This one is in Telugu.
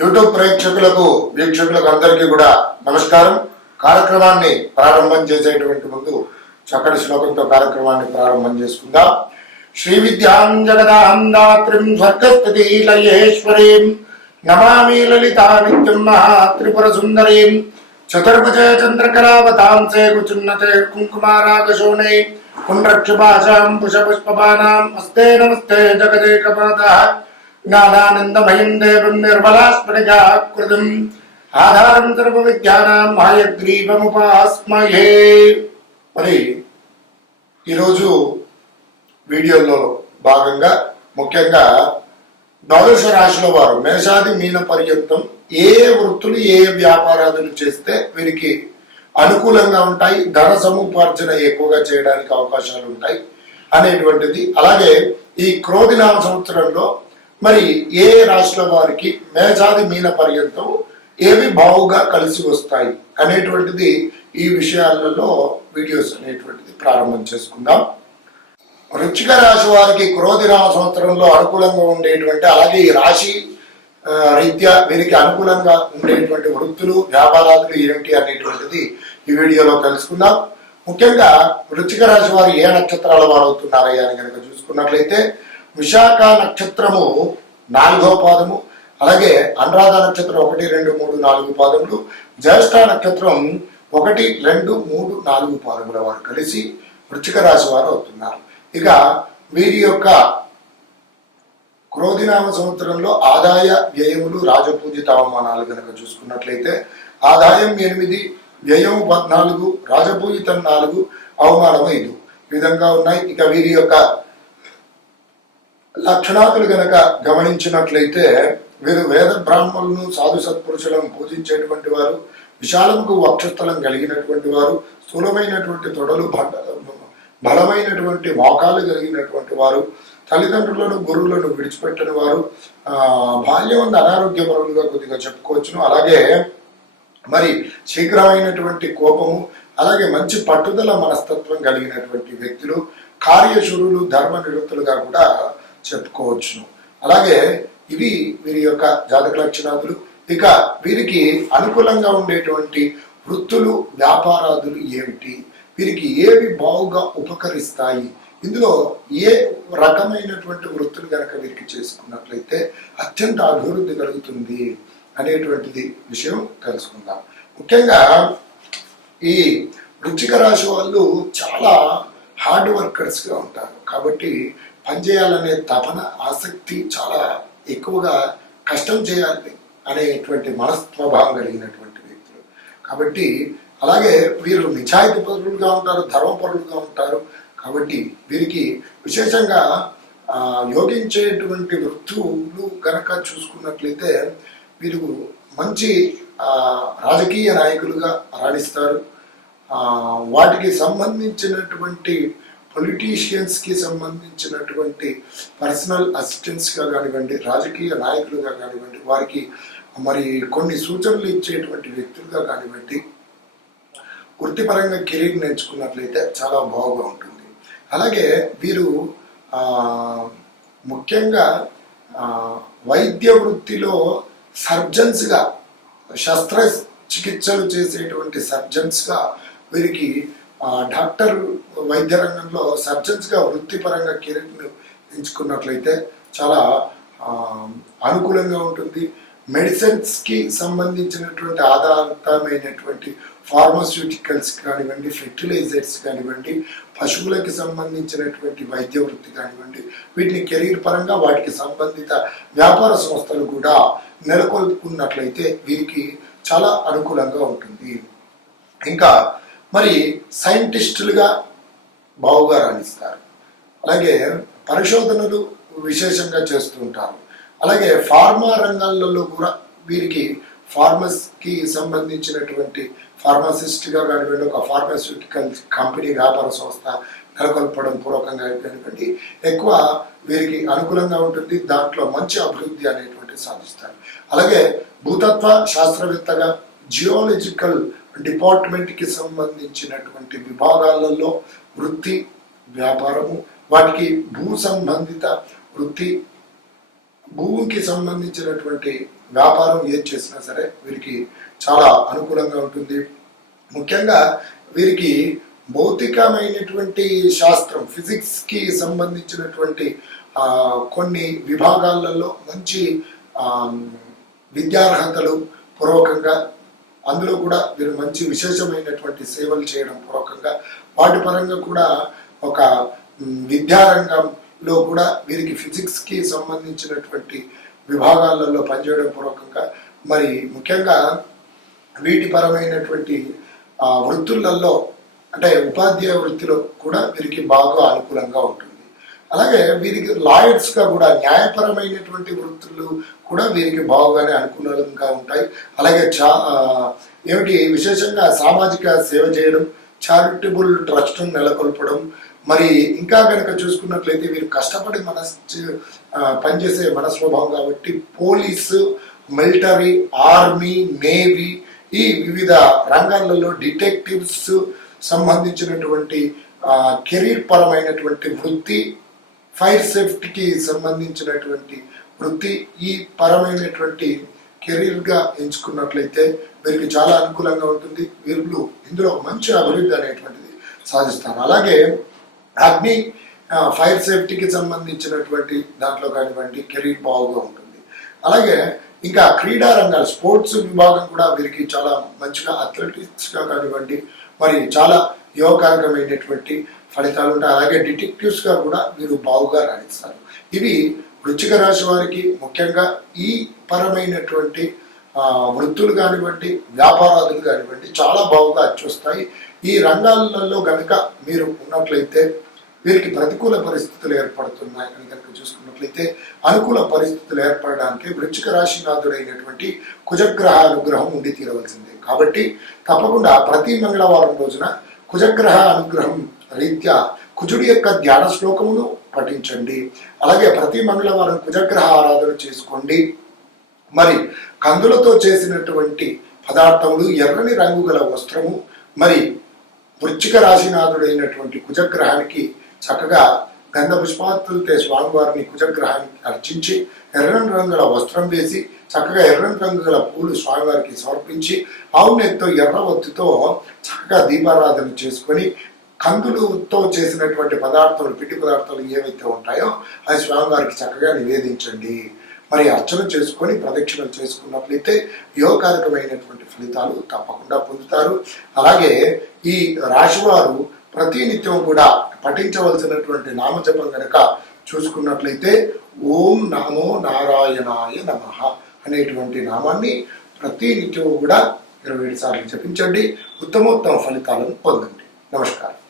యూట్యూబ్ ప్రేక్షకులకు వీక్షకులకు అందరికీ కూడా నమస్కారం. కార్యక్రమాన్ని ప్రారంభం చేసేటువంటి ముందు చక్కటి శ్లోకంతో కార్యక్రమాన్ని ప్రారంభం చేసుకుందాం. శ్రీ విద్యాం జగదాం దాత్రిం స్వర్గస్థితి లయేశ్వరీం నమామి లలితా నిత్యం మహా త్రిపుర సుందరీం చతుర్భుజ చంద్రకళావతాంసే కుచున్నతే కుంకుమారాగశోణే పుండ్రక్షుభాషాం పుష్పపానాం అస్తే నమస్తే జగదేకపాద. జ్ఞానానందమయం దేవం నిర్మలాస్ఫటికాకృతిం ఆధారం సర్వ విజ్ఞానం మాయగ్రీవముపాస్మహే మరి ఈరోజు వీడియోలో భాగంగా ముఖ్యంగా ద్వాదశ రాశిలో వారు మేషాది మీన పర్యంతం ఏ వృత్తులు ఏ వ్యాపారాదులు చేస్తే వీరికి అనుకూలంగా ఉంటాయి ధన సముపార్జన ఎక్కువగా చేయడానికి అవకాశాలు ఉంటాయి అనేటువంటిది. అలాగే ఈ క్రోధినామ సంవత్సరంలో మరి ఏ రాశుల వారికి మేజాది మీన పర్యంతం ఏవి బావుగా కలిసి వస్తాయి అనేటువంటిది ఈ విషయాలలో వీడియోస్ అనేటువంటిది ప్రారంభం చేసుకుందాం. వృచ్చిక రాశి వారికి క్రోధినామ సంవత్సరంలో అనుకూలంగా ఉండేటువంటి అలాగే ఈ రాశి రైత్య రీత్యా వీరికి అనుకూలంగా ఉండేటువంటి వృత్తులు వ్యాపారాలు ఏమిటి అనేటువంటిది ఈ వీడియోలో తెలుసుకుందాం. ముఖ్యంగా వృచ్చిక రాశి వారు ఏ నక్షత్రాల వారు అవుతున్నారయ్యా అని కనుక చూసుకున్నట్లయితే విశాఖ నక్షత్రము నాలుగో పాదము అలాగే అనురాధ నక్షత్రం ఒకటి రెండు మూడు నాలుగు పాదములు జ్యేష్ఠ నక్షత్రం ఒకటి రెండు మూడు నాలుగు పాదముల వారు కలిసి వృచ్చిక రాశి వారు అవుతున్నారు. ఇక వీరి యొక్క క్రోధినామ సంవత్సరంలో ఆదాయ వ్యయములు రాజపూజిత అవమానాలు కనుక చూసుకున్నట్లయితే ఆదాయం ఎనిమిది వ్యయం పద్నాలుగు రాజపూజితం నాలుగు అవమానం ఐదు. ఈ విధంగా ఉన్నాయి. ఇక వీరి యొక్క లక్షణాదులు గనక గమనించినట్లయితే వీరు వేద బ్రాహ్మణులను సాధు సత్పురుషులను పూజించేటువంటి వారు విశాలముకు వక్షస్థలం కలిగినటువంటి వారు స్థూలమైనటువంటి తొడలు బండ బలమైనటువంటి మోకాలు కలిగినటువంటి వారు తల్లిదండ్రులను గురువులను విడిచిపెట్టని వారు బాల్యం ఉన్న అనారోగ్యపరులుగా కొద్దిగా చెప్పుకోవచ్చును. అలాగే మరి శీఘ్రమైనటువంటి కోపము అలాగే మంచి పట్టుదల మనస్తత్వం కలిగినటువంటి వ్యక్తులు కార్యశురులు ధర్మ నిరుతులుగా కూడా చెప్పుకోవచ్చును. అలాగే ఇవి వీరి యొక్క జాతక లక్షణాదులు. ఇక వీరికి అనుకూలంగా ఉండేటువంటి వృత్తులు వ్యాపారాదులు ఏమిటి? వీరికి ఏవి బావుగా ఉపకరిస్తాయి? ఇందులో ఏ రకమైనటువంటి వృత్తులు కనుక వీరికి చేసుకున్నట్లయితే అత్యంత అభివృద్ధి కలుగుతుంది అనేటువంటిది విషయం తెలుసుకుందాం. ముఖ్యంగా ఈ వృచ్చిక రాశి వాళ్ళు చాలా హార్డ్ వర్కర్స్గా ఉంటారు. కాబట్టి పనిచేయాలనే తపన ఆసక్తి చాలా ఎక్కువగా కష్టం చేయాలి అనేటువంటి మనస్వభావం కలిగినటువంటి వ్యక్తులు. కాబట్టి అలాగే వీరు నిజాయితీ పరులుగా ఉంటారు ధర్మపరులుగా ఉంటారు. కాబట్టి వీరికి విశేషంగా యోగించేటువంటి వృత్తులు కనుక చూసుకున్నట్లయితే వీరు మంచి రాజకీయ నాయకులుగా రాణిస్తారు. వాటికి సంబంధించినటువంటి పొలిటీషియన్స్కి సంబంధించినటువంటి పర్సనల్ అసిస్టెంట్స్గా కానివ్వండి రాజకీయ నాయకులుగా కానివ్వండి వారికి మరి కొన్ని సూచనలు ఇచ్చేటువంటి వ్యక్తులుగా కానివ్వండి వృత్తిపరంగా కెరీర్ నేర్చుకున్నట్లయితే చాలా బాగుగా ఉంటుంది. అలాగే వీరు ముఖ్యంగా వైద్య వృత్తిలో సర్జన్స్గా శస్త్ర చికిత్సలు చేసేటువంటి సర్జన్స్గా వీరికి డాక్టర్ వైద్య రంగంలో సర్జన్స్గా వృత్తిపరంగా కెరీర్ను ఎంచుకున్నట్లయితే చాలా అనుకూలంగా ఉంటుంది. మెడిసిన్స్కి సంబంధించినటువంటి ఆధారమైనటువంటి ఫార్మాస్యూటికల్స్ కానివ్వండి ఫెర్టిలైజర్స్ కానివ్వండి పశువులకి సంబంధించినటువంటి వైద్య వృత్తి కానివ్వండి వీటిని కెరీర్ పరంగా వాటికి సంబంధిత వ్యాపార సంస్థలు కూడా నెలకొల్పుకున్నట్లయితే వీరికి చాలా అనుకూలంగా ఉంటుంది. ఇంకా మరి సైంటిస్టులుగా బావుగా రాణిస్తారు అలాగే పరిశోధనలు విశేషంగా చేస్తూ ఉంటారు అలాగే ఫార్మా రంగాలలో కూడా వీరికి ఫార్మస్కి సంబంధించినటువంటి ఫార్మసిస్ట్గా కానివ్వండి ఒక ఫార్మాస్యూటికల్ కంపెనీ వ్యాపార సంస్థ నెలకొల్పడం పూర్వకంగా కానివ్వండి ఎక్కువ వీరికి అనుకూలంగా ఉంటుంది. దాంట్లో మంచి అభివృద్ధి అనేటువంటి సాధిస్తారు. అలాగే భూతత్వ శాస్త్రవేత్తగా జియోలజికల్ డిపార్ట్మెంట్కి సంబంధించినటువంటి విభాగాలలో వృత్తి వ్యాపారము వాటికి భూ సంబంధిత వృత్తి భూమికి సంబంధించినటువంటి వ్యాపారం ఏది చేసినా సరే వీరికి చాలా అనుకూలంగా ఉంటుంది. ముఖ్యంగా వీరికి భౌతికమైనటువంటి శాస్త్రం ఫిజిక్స్కి సంబంధించినటువంటి కొన్ని విభాగాలలో మంచి విద్యార్హతలు పూర్వకంగా అందులో కూడా వీరు మంచి విశేషమైనటువంటి సేవలు చేయడం పూర్వకంగా వాటి పరంగా కూడా ఒక విద్యారంగంలో కూడా వీరికి ఫిజిక్స్కి సంబంధించినటువంటి విభాగాలలో పనిచేయడం పూర్వకంగా మరి ముఖ్యంగా వీటి పరమైనటువంటి వృత్తులలో అంటే ఉపాధ్యాయ వృత్తిలో కూడా వీరికి బాగా అనుకూలంగా ఉంటుంది. అలాగే వీరికి లాయర్స్గా కూడా న్యాయపరమైనటువంటి వృత్తులు కూడా వీరికి బాగానే అనుకూలంగా ఉంటాయి. అలాగే చా ఏమిటి విశేషంగా సామాజిక సేవ చేయడం చారిటబుల్ ట్రస్ట్ను నెలకొల్పడం మరి ఇంకా కనుక చూసుకున్నట్లయితే వీరు కష్టపడి మనసు పనిచేసే మన స్వభావం కాబట్టి పోలీసు మిలిటరీ ఆర్మీ నేవీ ఈ వివిధ రంగాలలో డిటెక్టివ్స్ సంబంధించినటువంటి కెరీర్ పరమైనటువంటి వృత్తి ఫైర్ సేఫ్టీకి సంబంధించినటువంటి వృత్తి ఈ పరమైనటువంటి కెరీర్గా ఎంచుకున్నట్లయితే వీరికి చాలా అనుకూలంగా ఉంటుంది. వీళ్ళు ఇందులో మంచి అభివృద్ధి అనేటువంటిది సాధిస్తారు. అలాగే అగ్ని ఫైర్ సేఫ్టీకి సంబంధించినటువంటి దాంట్లో కానివ్వండి కెరీర్ బాగుగా ఉంటుంది. అలాగే ఇంకా క్రీడా రంగాలు స్పోర్ట్స్ విభాగం కూడా వీరికి చాలా మంచిగా అథ్లెటిక్స్గా కానివ్వండి మరి చాలా యోగకరమైనటువంటి ఫలితాలు ఉంటాయి అలాగే డిటెక్టివ్స్గా కూడా వీరు బావుగా రాణిస్తారు. ఇవి వృచ్చిక రాశి వారికి ముఖ్యంగా ఈ పరమైనటువంటి వృత్తులు కానివ్వండి వ్యాపారాదులు కానివ్వండి చాలా బాగుగా అచ్చొస్తాయి. ఈ రంగాలలో గనుక మీరు ఉన్నట్లయితే వీరికి ప్రతికూల పరిస్థితులు ఏర్పడుతున్నాయి అని కనుక చూసుకున్నట్లయితే అనుకూల పరిస్థితులు ఏర్పడడానికి వృచ్చిక రాశినాథుడైనటువంటి కుజగ్రహ అనుగ్రహం ఉండి తీరవలసిందే. కాబట్టి తప్పకుండా ప్రతి మంగళవారం రోజున కుజగ్రహ అనుగ్రహం రీత్యా కుజుడి యొక్క ధ్యాన శ్లోకమును పఠించండి. అలాగే ప్రతి మంగళవారం కుజగ్రహ ఆరాధన చేసుకోండి. మరి కందులతో చేసినటువంటి పదార్థములు ఎర్రని రంగు గల వస్త్రము మరి వృచ్చిక రాశినాథుడైనటువంటి కుజగ్రహానికి చక్కగా గంధ పుష్పాతులతో స్వామివారిని కుజగ్రహానికి అర్చించి ఎర్రని రంగుల వస్త్రం వేసి చక్కగా ఎర్రని రంగు గల పూలు స్వామివారికి సమర్పించి ఆవునెత్తో ఎర్ర ఒత్తితో చక్కగా దీపారాధన చేసుకొని కందులతో చేసినటువంటి పదార్థాలు పిండి పదార్థాలు ఏవైతే ఉంటాయో అది స్వామివారికి చక్కగా నివేదించండి. మరి అర్చన చేసుకొని ప్రదక్షిణలు చేసుకున్నట్లయితే యోగకారకమైనటువంటి ఫలితాలు తప్పకుండా పొందుతారు. అలాగే ఈ రాశివారు ప్రతినిత్యం కూడా పఠించవలసినటువంటి నామజపం కనుక చూసుకున్నట్లయితే ఓం నమో నారాయణాయ నమ. అనేటువంటి నామాన్ని ప్రతి నిత్యము కూడా ఇరవై ఏడు సార్లు జపించండి. ఉత్తమోత్తమ ఫలితాలను పొందండి. నమస్కారం.